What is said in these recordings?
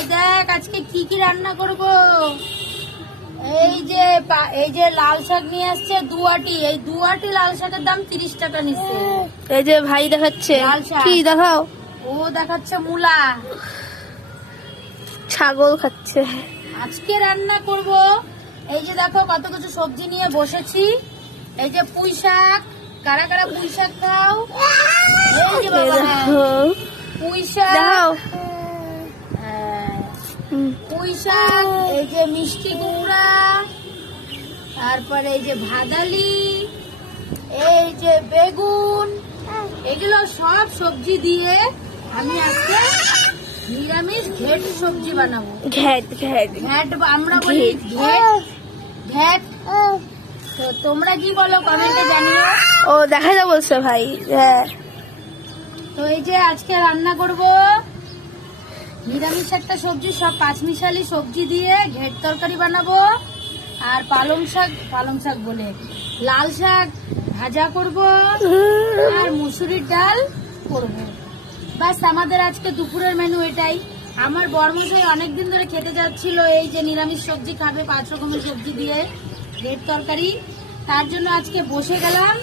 এই দেখ আজকে কি কি রান্না করব। এই যে লাল শাক নিয়ে আসছে 2 আটি। এই 2 আটি লাল শাকের দাম 30 টাকা নিচ্ছে। এই যে ভাই দেখাচ্ছে লাল শাক। কি দেখাও? ও দেখাচ্ছে মূলা। ছাগল খাচ্ছে। আজকে রান্না করব। এই যে দেখো কত কিছু সবজি নিয়ে বসেছি। এই যে পুঁই শাক, কারা কারা পুঁই শাক খাও? এই যে বাবা পুঁই শাক, পুঁই শাক, এই যে মিষ্টি কুমড়া, তারপরে এই যে ভাদালি, এই যে বেগুন, এগুলো সব সবজি দিয়ে আমি আজকে নিরামিষ ঘেট সবজি বানাবো। ঘ্যাট ঘ্যাট ঘ্যাট আমরা বলি ঘ্যাট। ঘ্যাট তো তোমরা কি বলো কমেন্টে জানিও। ও দেখা যা বলছে ভাই। হ্যাঁ তো এই যে আজকে রান্না করব নিরামিষ একটা সবজি, সব পাঁচমিশালি সবজি দিয়ে ঘেট তরকারি বানাবো। আর পালং শাক বলে লাল শাক ভাজা করব, আর মুসুরির ডাল করব। বাস আমাদের আজকে দুপুরের মেনু এটাই। আমার বর্মশাই অনেকদিন ধরে খেতে যাচ্ছিল এই যে নিরামিষ সবজি খাবে 5 রকমের সবজি দিয়ে ঘেট তরকারি। তার জন্য আজকে বসে গেলাম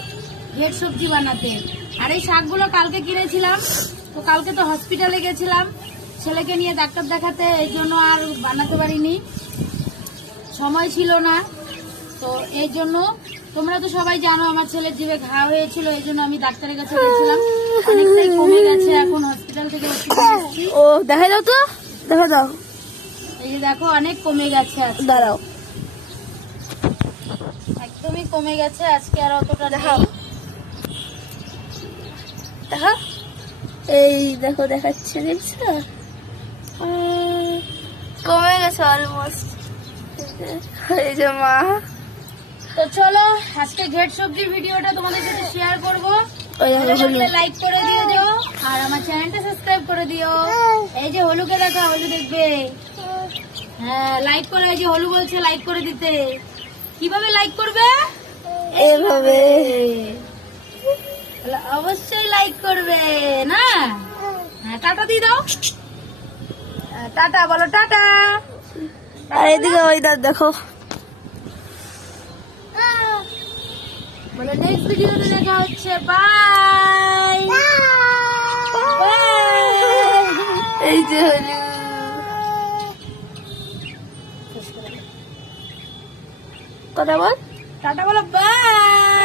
ঘেট সবজি বানাতে। আর এই শাকগুলো কালকে কিনেছিলাম, তো কালকে তো হসপিটালে গেছিলাম ছেলেকে নিয়ে ডাক্তার দেখাতে, এই জন্য আর বানাতে পারিনি, সময় ছিল না। তো এই জন্য তোমরা তো সবাই জানো আমার ছেলের জিভে ঘা হয়েছিল, এই জন্য আমি ডাক্তারের কাছে গেছিলাম। অনেকটাই কমে গেছে, এখন হসপিটাল থেকে এসেছি। ও দেখা দাও তো, দেখা দাও। এই যে দেখো অনেক কমে গেছে আজকে, দাঁড়াও একদমই কমে গেছে আজকে, আর অতটা দেখাও। নেই। দেখা এই দেখো দেখাচ্ছে, দেখছো কমে গেছে অলমোস্ট। এই যে মা। তো চলো আজকে ঘেট সবজির ভিডিওটা তোমাদের সাথে শেয়ার করবো। লাইক করে দিও আর আমার চ্যানেলটা সাবস্ক্রাইব করে দিও। এই যে হলুকে দেখা, হলু দেখবে। হ্যাঁ লাইক করে, এই যে হলু বলছে লাইক করে দিতে। কিভাবে লাইক করবে? এভাবে অবশ্যই লাইক করবে না? হ্যাঁ টাটা দিয়ে দাও, টাটা বলো, টাটা। আর এদিকে ওই দেখো। বলে নেক্সট ভিডিওতে দেখা হচ্ছে, বাই। এই যে হলু কথা বল, টাটা বলো, বাই।